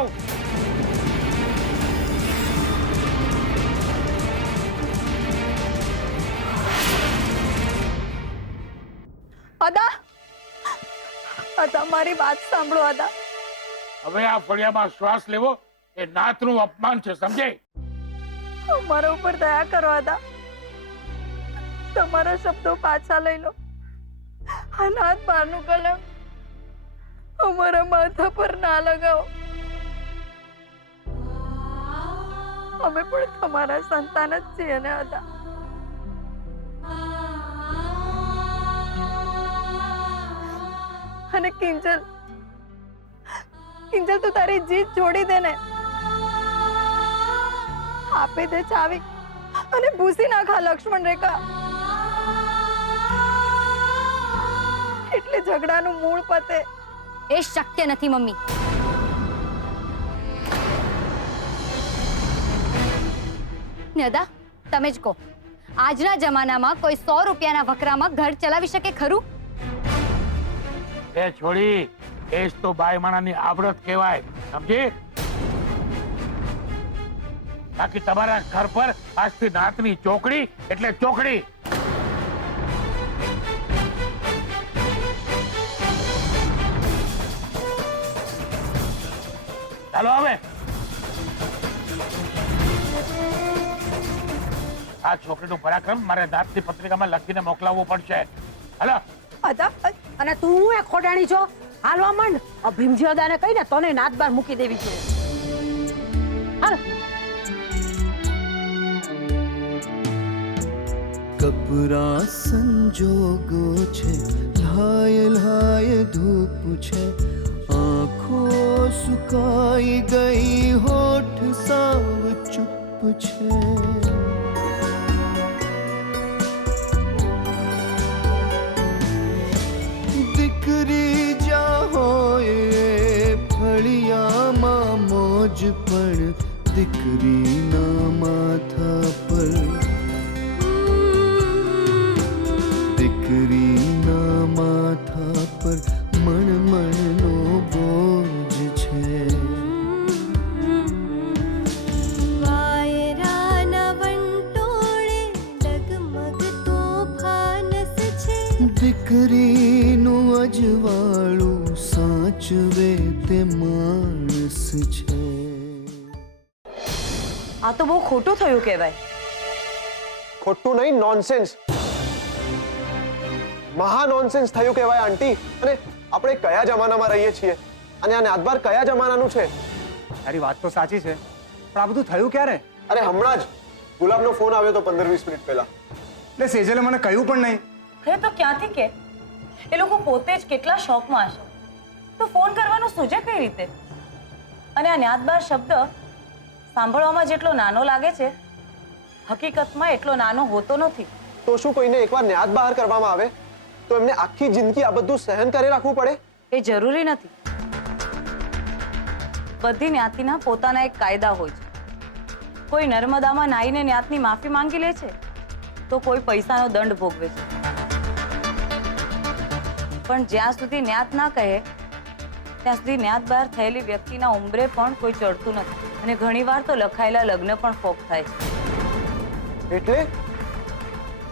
જાઓ. અદા, અદા મારી વાત સાંભળો અદા. હવે આ ફળિયામાં શ્વાસ લેવો એ નાતનું અપમાન છે, સમજે? મારા ઉપર દયા કરો અદા. તમારા શબ્દો પાછા લઈ લો. અનાથ બારનું કલંક અમારા માથા પર ના લગાવો. અમે પણ તમારા સંતાન જ છીએ ને અદા. અને કિંજલ, કિંજલ તું તારી જીત છોડી દે ને. આપી દે ચાવી અને ભૂસી નાખા લક્ષ્મણ રેખા. એટલે ઝઘડાનું મૂળ પતે. એ શક્ય નથી મમ્મી. નેદા, તમે જ કહો, આજના જમાનામાં કોઈ 100 રૂપિયાના વકરામાં ઘર ચલાવી શકે ખરું? એ છોડી, એ જ તો બાયમાણાની આવડત કહેવાય, સમજી? બાકી તમારા ઘર પર આજથી નાતની ચોકડી એટલે ચોકડી. ચાલો હવે. આ છોકરીનું પરાક્રમ મારે નાતની પત્રિકામાં લખીને મોકલાવવું પડશે. હાલો. અદા, અને તું હું એ ખોડાણી છો? હાલવા માંડ. આ ભીમજી અદાને કહીને તને નાત બાર મૂકી દેવી છે. હાલ. કપરા સંજોગો છે, લાય લાય ધૂપ છે, આંખો સુકાઈ ગઈ, હોઠ સાવ ચૂપ છે. દીકરી જા હોય ફળિયામાં મોજ, પણ દીકરીના માથા પર, દીકરીના માથા પર મણમણનો બોજ છે. દીકરીનું અજવાળું સાચવે તે માણસ છે. આ તો બહુ ખોટું થયું કહેવાય. ખોટું નહીં, નોનસેન્સ, મહા નોનસેન્સ થયું કહેવાય આંટી. અને આપણે કયા જમાનામાં રહીએ છીએ અને આ નાતબાર કયા જમાનાનું છે? તારી વાત તો સાચી છે, પણ આ બધું થયું ક્યારે? અરે હમણાં જ ગુલાબનો ફોન આવ્યો તો 15-20 મિનિટ પહેલા. એટલે સેજલે મને કહ્યું પણ નહીં. હે તો ક્યાંથી કે? એ લોકો પોતે જ કેટલા શોખમાં હશે તો ફોન કરવાનું સૂજે કઈ રીતે? અને આ ન્યાતબાર શબ્દ સાંભળવામાં જેટલો નાનો લાગે છે, હકીકતમાં એટલો નાનો હોતો નથી. તો શું કોઈને એકવાર ન્યાત બહાર કરવામાં આવે તો એમને આખી જિંદગી આ બધું સહન કરી રાખવું પડે? એ જરૂરી નથી. બધી જ્ઞાતિના પોતાના એક કાયદા હોય છે. કોઈ નર્મદામાં નાઈને ન્યાતની માફી માંગી લે છે તો કોઈ પૈસાનો દંડ ભોગવે છે. પણ જ્યાં સુધી ન્યાત ના કહે ત્યાં સુધી ન્યાત બહાર થયેલી વ્યક્તિના ઉંબરે પણ કોઈ ચડતું નથી. અને ઘણીવાર તો લખાયેલા લગ્ન પણ ફોક થાય છે. એટલે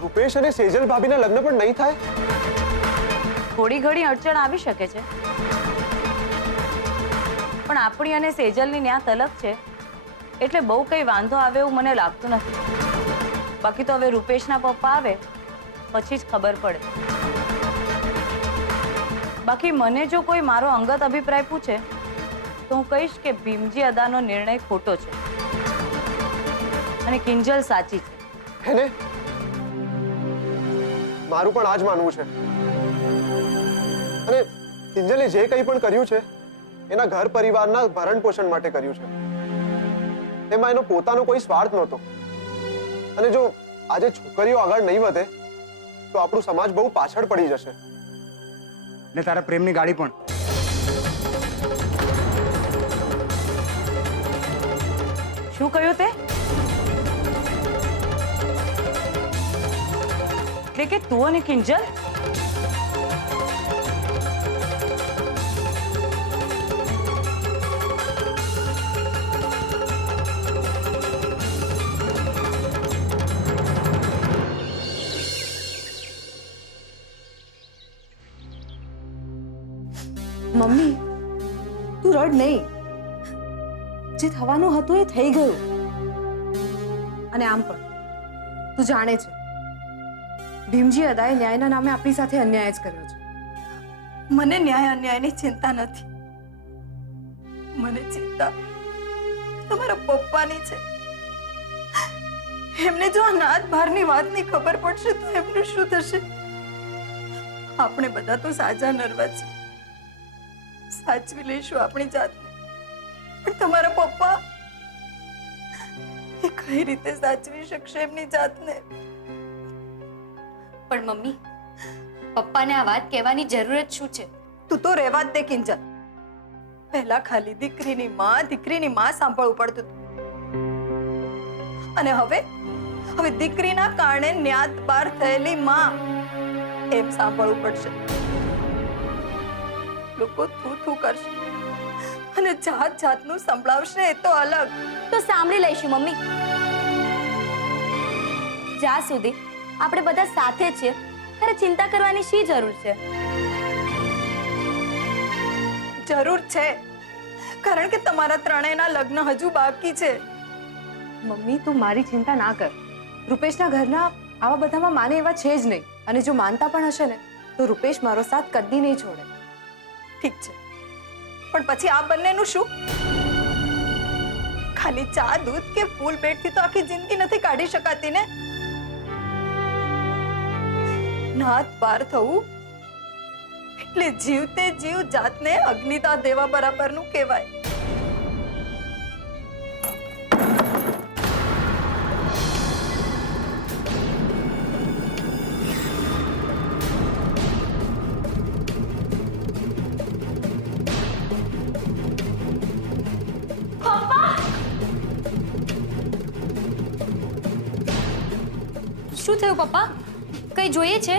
રૂપેશ અને સેજલ ભાભીના લગ્ન પણ નહીં થાય? થોડી ઘણી અડચણ આવી શકે છે, પણ આપણી અને સેજલની ન્યાત અલગ છે એટલે બહુ કંઈ વાંધો આવે એવું મને લાગતું નથી. બાકી તો હવે રૂપેશના પપ્પા આવે પછી જ ખબર પડે. બાકી મને જો કોઈ મારો અંગત અભિપ્રાય પૂછે તો હું કહીશ કે ભીમજી અદાનો નિર્ણય ખોટો છે અને કિંજલ સાચી છે. હેને? મારું પણ આ જ માનવું છે. અને કિંજલે જે કંઈ પણ કર્યું છે એના ઘર પરિવારના ભરણ પોષણ માટે કર્યું છે. એમાં એનો પોતાનો કોઈ સ્વાર્થ નહોતો. અને જો આજે છોકરીઓ આગળ નહીં વધે તો આપણું સમાજ બહુ પાછળ પડી જશે. ને તારા પ્રેમની ગાડી પણ. શું કહ્યું તે? એટલે કે તું અને કિંજલ? મમ્મી તું રડ નહીં. જે થવાનું હતું એ થઈ ગયું. અને આમ પણ તું જાણે છે ભીમજી અદાએ ન્યાયના નામે આપણી સાથે અન્યાય જ કર્યો છે. મને ન્યાય અન્યાયની ચિંતા નથી. મને ચિંતા તમારા પપ્પાની છે. એમને જો આ નાત બહારની વાતની ખબર પડશે તો એમનું શું થશે? આપણે બધા તો સાજા નરવા છીએ, સાચવી લઈશું આપણી જાતને. પણ તમારા પપ્પા એ કઈ રીતે સાચવી શકશે એમની જાતને? પણ મમ્મી, પપ્પાને આ વાત કહેવાની જરૂરત શું છે? તું તો રહેવા જ દે કિંજલ. પહેલા ખાલી દીકરીની માં સાંભળવું પડતું હતું. અને હવે દીકરીના કારણે ન્યાત બાર થયેલી માં એમ સાંભળવું પડશે. લોકો થૂ કરશે અને જાતનું સંભળાવશે એ તો અલગ. તો સાંભળી લઈશું મમ્મી. જ્યાં સુધી આપણે બધા સાથે છીએ ત્યારે ચિંતા કરવાની શી જરૂર છે? જરૂર છે, કારણ કે તમારા ત્રણેયના લગ્ન હજુ બાકી છે. મમ્મી તું મારી ચિંતા ના કર. રૂપેશના ઘરના આવા બધામાં માને એવા છે જ નહીં. અને જો માનતા પણ હશે ને તો રૂપેશ મારો સાથ કદી નહીં છોડે. ઠીક છે, પણ પછી આ બંનેનું શું? ખાલી ચા દૂધ કે ફૂલ પેટથી તો આખી જિંદગી નથી કાઢી શકાતી ને. નાત બાર થવું એટલે જીવતે જીવ જાતને અગ્નિતા દેવા બરાબરનું કહેવાય. શું થયું પપ્પા? કઈ જોઈએ છે?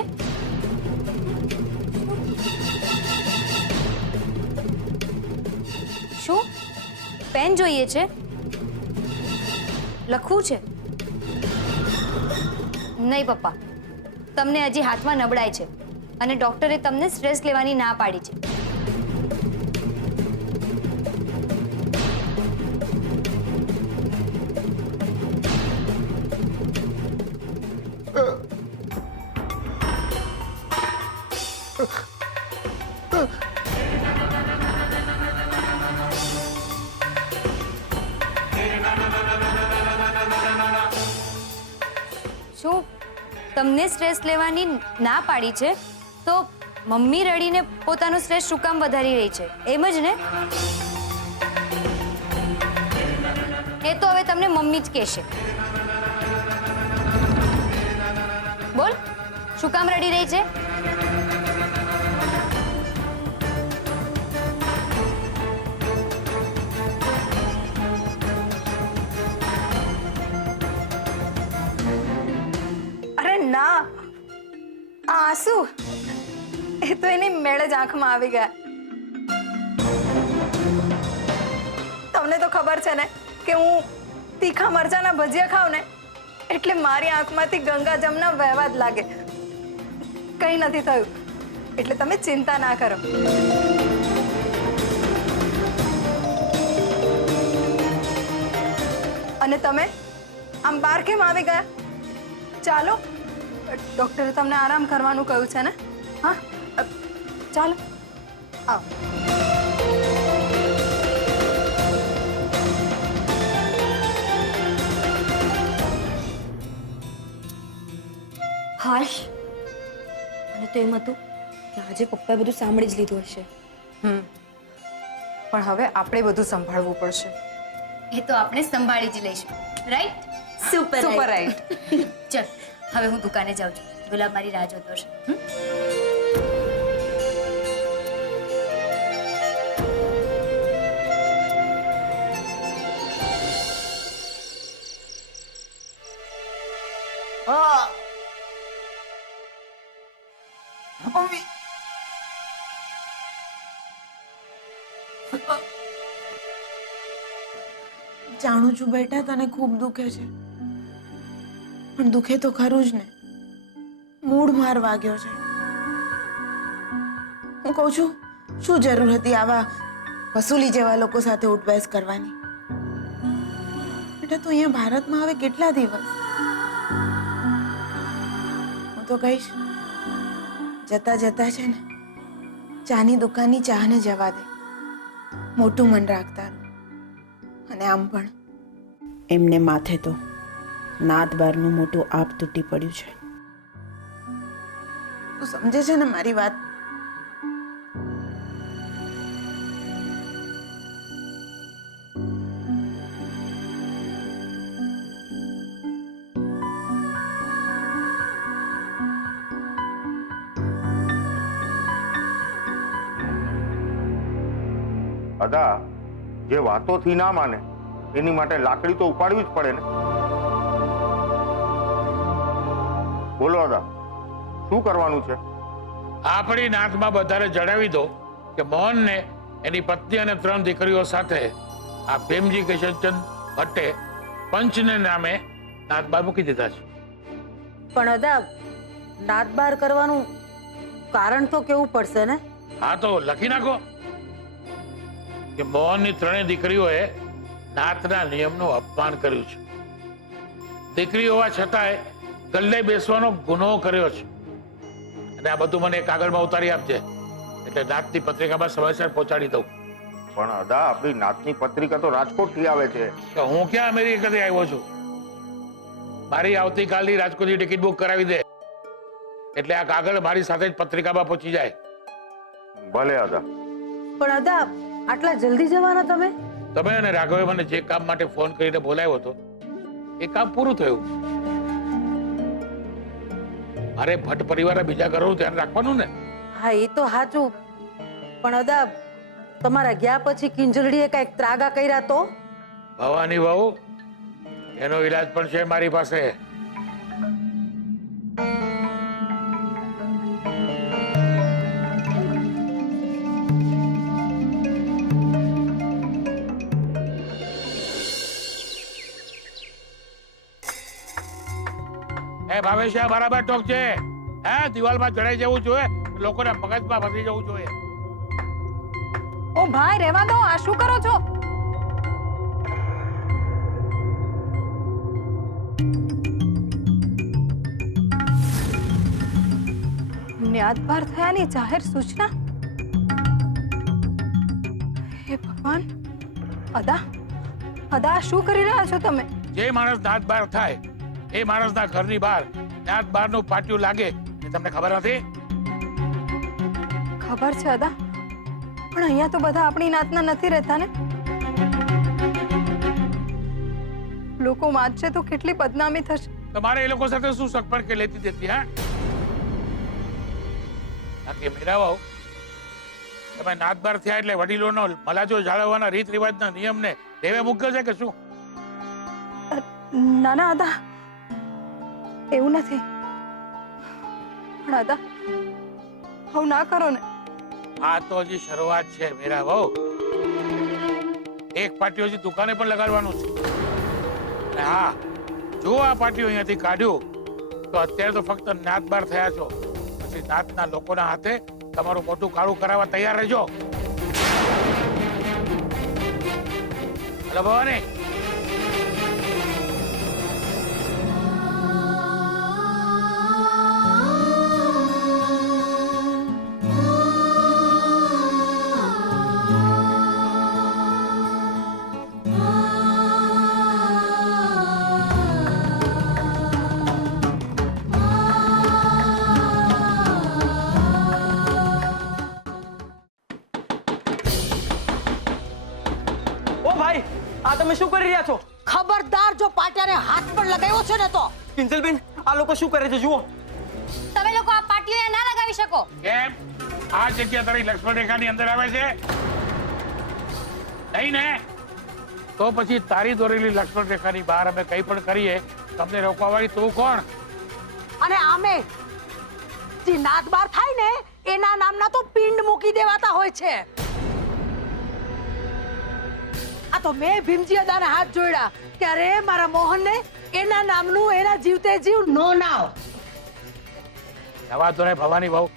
શું પેન જોઈએ છે? લખવું છે? નહીં પપ્પા, તમને હજી હાથમાં નબળાઈ છે અને ડોક્ટરે તમને સ્ટ્રેસ લેવાની ના પાડી છે. શું તમને સ્ટ્રેસ લેવાની ના પાડી છે તો મમ્મી રડીને પોતાનો સ્ટ્રેસ શું કામ વધારી રહી છે? એમ જ ને? એ તો હવે તમને મમ્મી જ કહેશે. બોલ, શું કામ રડી રહી છે? ના, આ આંસુ એ તો એની મેળે જ આંખમાં આવી ગયા. તમને તો ખબર છે ને કે હું તીખા મરચાના ભજીયા ખાઉં ને એટલે મારી આંખમાંથી ગંગા જમના વહેવા જ લાગે. કંઈ નથી થયું, એટલે તમે ચિંતા ના કરો. અને તમે આમ બહાર કેમ આવી ગયા? ચાલો, ડોક્ટરે તમને આરામ કરવાનું કહ્યું છે ને? હા, ચાલો આવો. હાશ, મને તો એમ હતું કે આજે પપ્પાએ બધું સાંભળી જ લીધું હશે. પણ હવે આપણે બધું સંભાળવું પડશે. એ તો આપણે સંભાળી જ લઈશું, રાઈટ? Super right. ચલ, હવે હું દુકાને જાઉં છું. ગુલાબ મારી રાહ જોતો હશે. જાણું છું બેટા, તને ખૂબ દુખે છે, પણ દુખે તો ખરું જ ને. મૂડ માર વાગ્યો છે. હું કહું છું શું જરૂર હતી આવા વસૂલી જેવા લોકો સાથે ઉઠબેસ કરવાની? બેટા તું અહીંયા ભારતમાં હવે કેટલા દિવસ? હું તો કહીશ જતા જતા છે ને ચાની દુકાનની ચાને જવા દે. મોટું મન રાખતા રહો. અને આમ પણ એમને માથે તો નાત બારનું મોટું આપ તૂટી પડ્યું છે. તું સમજે છે ને મારી વાત? અદા, જે વાતોથી ના માને એની માટે લાકડી તો ઉપાડવી જ પડે ને. બોલો અદા, શું કરવાનું છે? આપણી નાતમાં બધાને જણાવી દો કે મોહનને એની પત્ની અને 3 દીકરીઓ સાથે આ ભીમજી કિશનચંદ ભટ્ટે પંચને નામે નાતબાર મૂકી દીધા છે. પણ અદા નાત બાર કરવાનું કારણ તો કેવું પડશે ને? હા તો લખી નાખો કે મોહનની 3 દીકરીઓએ નાતના નિયમનું અપમાન કર્યું છે. દીકરી હોવા છતાંય ગલ્લે બેસવાનો ગુનો કર્યો છે. અને આ બધું મને કાગળમાં ઉતારી આપજે એટલે નાતની પત્રિકામાં સમયસર પહોંચાડી દઉં. પણ અદા, આપણી નાતની પત્રિકા તો રાજકોટથી આવે છે. તો હું ક્યાં અમેરિકાથી આવ્યો છું? મારી આવતીકાલની રાજકોટની ટિકિટ બુક કરાવી દે એટલે આ કાગળ મારી સાથે જ પત્રિકામાં પહોંચી જાય. ભલે અદા. પણ અદા આટલા જલ્દી જવાના તમે? તમે અને રાઘવે મને જે કામ માટે ફોન કરીને બોલાવ્યો હતો એ કામ પૂરું થયું. મારે ભટ્ટ પરિવારના બીજા ઘરોનું ધ્યાન રાખવાનું ને. હા એ તો સાચું. પણ અદા તમારા ગયા પછી કિંજલડીએ કઈક ત્રાગા કર્યા તો? ભવાની વહુ, એનો ઈલાજ પણ છે મારી પાસે. ભાવેશા બરાબર ટોક છે. હે, દિવાલમાં ચડાઈ જવું જોઈએ, લોકોના મગજમાં ફસી જવું જોઈએ. ઓ ભાઈ રહેવા દો, આ શું કરો છો? ન્યાતબાર થયાની જાહેર સૂચના? હે ભગવાન! અદા અદા શું કરી રહ્યા છો તમે? જે માણસ નાતબાર થાય એ માણસના ઘરની બહાર નાતબારનું પાટિયું લાગે એ તમને ખબર નથી? ખબર છે અદા, પણ અહીંયા તો બધા આપણી નાતના નથી રહેતા ને. લોકો વાંચશે તો કેટલી બદનામી થશે. તમારે એ લોકો સાથે શું સકપણ કે લેતી દેતી? હા, કે મીરાબાઉ, તમે નાતબાર થયા એટલે વડીલોનો મલાજો જાળવવાના રીત રિવાજના નિયમને દેવે મૂક્યો છે કે શું? ના ના અદા, એવું નથી. પણ અદા હવે ના કરો ને. આ તો હજી શરૂઆત છે મીરાબાઉ. એક પાટિયો હજી દુકાને પણ લગાડવાનું છે. અને હા, જો આ પાટિયો અહીંયાથી કાઢ્યું તો અત્યારે તો ફક્ત નાતબાર થયા છો. પછી નાતના લોકોના હાથે તમારું મોટું કાળું કરાવવા તૈયાર રહેજો. હલો ભવાની. આ તમે શું કરી રહ્યા છો? ખબરદાર જો પાટિયાને હાથ પણ લગાવ્યો છે ને તો. કિંજલબેન, આ લોકો શું કરે છે જુઓ. તમે લોકો આ પાટીઓ ના લગાવી શકો. કેમ? આ જગ્યા તારી લક્ષ્મણ રેખાની અંદર આવે છે નહીં ને? તો પછી તારી દોરેલી લક્ષ્મણ રેખાની બહાર અમે કંઈ પણ કરીએ તમને રોકવા વાળી તું કોણ? અને આમે જે નાત બાર થાય ને એના નામના તો પિંડ મૂકી દેવાતા હોય છે. આ તો મેં ભીમજી અદાને હાથ જોડ્યા ત્યારે મારા મોહનને એના નામનું એના જીવતે જીવ નો નાવ. જવા દો ને ભવાની બહુ.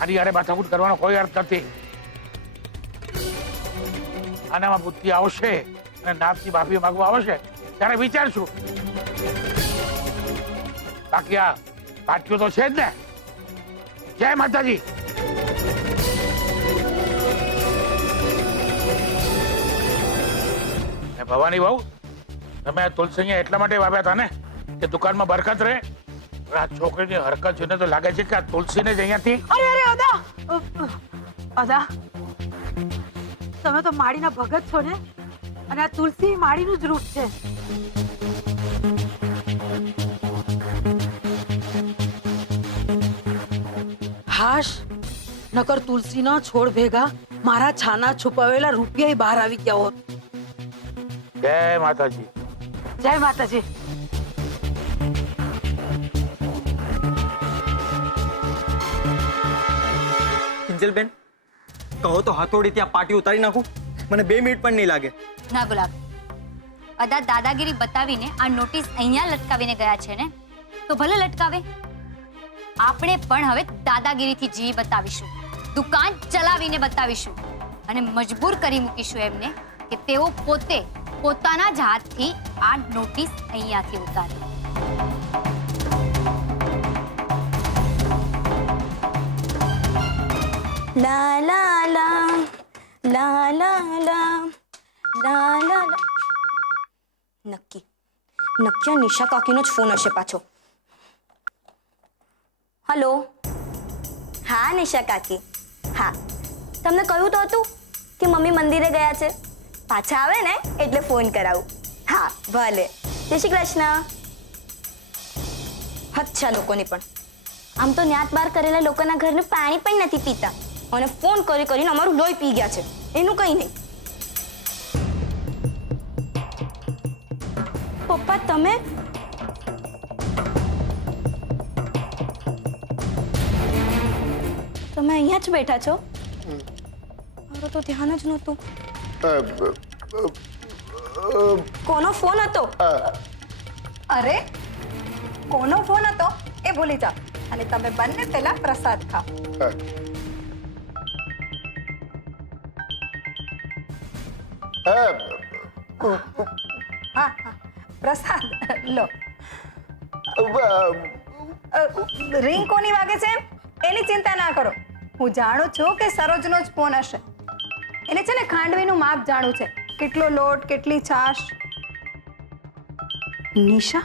આની યારે માથાકૂટ કરવાનો કોઈ અર્થ નથી. આનામાં બુદ્ધિ આવશે અને નાથની માફી માંગવા આવશે ત્યારે વિચારશું. બાકી આ પાટિયું તો છે જ ને. જય માતાજી. ભવાની બહુ, તમે આ તુલસી અહીંયા એટલા માટે વાવ્યા હતા ને કે દુકાનમાં બરકત રહે. આ છોકરીની હરકત જોઈને તો લાગે છે કે આ તુલસીને જ અહીંયાથી. અરે અરે અદા અદા, તમે તો માળીના ભગત છો ને, અને આ તુલસી માળીનું જ રૂપ છે. હાશ, નકર તુલસીના છોડ ભેગા મારા છાના છુપાવેલા રૂપિયા બહાર આવી ગયા હોત. જય માતાજી. જય માતાજી. કિંજલબેન, કહો તો હથોડી ત્યાં પાટી ઉતારી નાખું, મને 2 મિનિટ પણ નહીં લાગે. ના ગુલાબ, અદા દાદાગીરી બતાવીને આ નોટિસ અહીંયા લટકાવીને ગયા છે ને, તો ભલે લટકાવે. આપણે પણ હવે દાદાગીરીથી જીવી બતાવીશું, દુકાન ચલાવીને બતાવીશું અને મજબૂર કરી મૂકીશું એમને કે તેઓ પોતે પોતાના જ હાથથી આ નોટિસ અહીંયાથી ઉતારે. લા લા લા લા લા લા લા લા. નક્કી નક્કી નિશા કાકીનો જ ફોન હશે પાછો. હલો. હા નિશા કાકી, હા તમને કહ્યું તો હતું કે મમ્મી મંદિરે ગયા છે, પાછા આવે ને એટલે ફોન કરાવું. હા ભલે. જય શ્રી કૃષ્ણ. અચ્છા, લોકોની પણ આમ તો ન્યાત બાર કરેલા લોકોના ઘરનું પાણી પણ નથી પીતા અને ફોન કરી કરીને અમારું લોહી પી ગયા છે, એનું કંઈ નહીં. પપ્પા તમે તમે અહીંયા જ બેઠા છો? મારું તો ધ્યાન જ નહોતું. કોનો ફોન હતો? અરે કોનો ફોન હતો એ ભૂલી જાઓ અને તમે બંને પહેલા પ્રસાદ ખાઓ. હા હા, પ્રસાદ લો. રિંગ કોની વાગે છે એની ચિંતા ના કરો. હું જાણું છું કે સરોજનો જ ફોન હશે. એને છે ને ખાંડવીનું માપ જાણું છે, કેટલો લોટ, કેટલી છાશ. નિશા,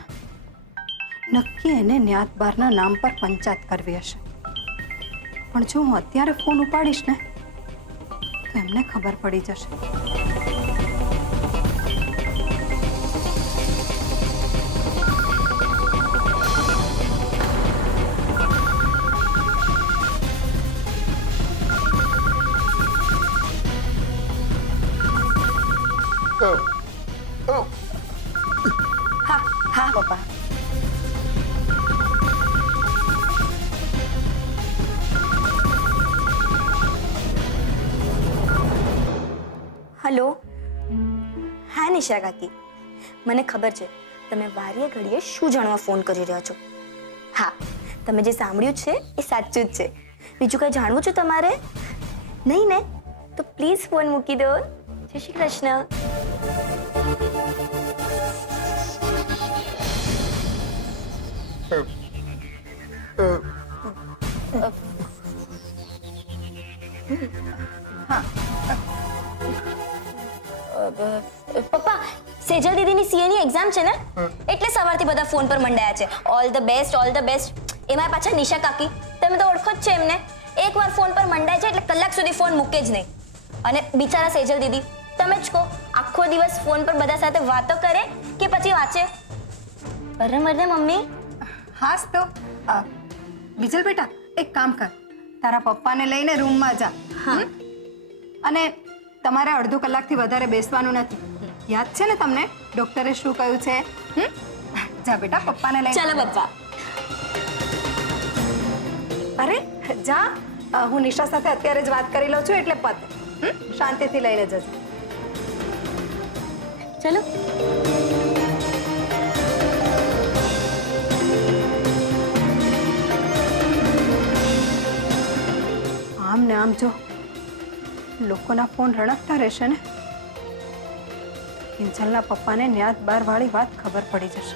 નક્કી એને ન્યાત બારના નામ પર પંચાયત કરવી હશે. પણ જો હું અત્યારે ફોન ઉપાડીશ ને તો એમને ખબર પડી જશે. હા હા પપ્પા. હલો. હા નિશા કાકી, મને ખબર છે તમે વારીએ ઘડીએ શું જાણવા ફોન કરી રહ્યા છો. હા, તમે જે સાંભળ્યું છે એ સાચું જ છે. બીજું કંઈ જાણવું છે તમારે? નહીં ને? તો પ્લીઝ ફોન મૂકી દો. જય શ્રી કૃષ્ણ. પપ્પા, સેજલ દીદીની સીએ ની એક્ઝામ છે ને, એટલે સવારથી બધા ફોન પર મંડાયા છે. All the best, all the best. એમાં પાછા નિશા કાકી, તમે તો ઓળખો જ છે એમને. એકવાર ફોન પર મંડાય છે એટલે કલાક સુધી ફોન મૂકે જ નહીં. અને બિચારા સેજલ દીદી, તમે જ કહો, આખો દિવસ ફોન પર બધા સાથે વાતો કરે કે પછી વાંચે? બરાબર ને મમ્મી? હાસ તો. બીજલ બેટા, એક કામ કર, તારા પપ્પાને લઈને રૂમમાં જા. હા. અને તમારે અડધો કલાકથી વધારે બેસવાનું નથી. યાદ છે ને તમને ડોક્ટરે શું કહ્યું છે? જા બેટા, પપ્પાને લઈને. ચાલો પપ્પા. અરે જા, હું નિશા સાથે અત્યારે જ વાત કરી લઉં છું એટલે પતે. શાંતિથી લઈને જજો. ચલો. આમ ને આમ જો લોકોના ફોન રણકતા રહેશે ને કિંજલના પપ્પાને ન્યાત બાર વાળી વાત ખબર પડી જશે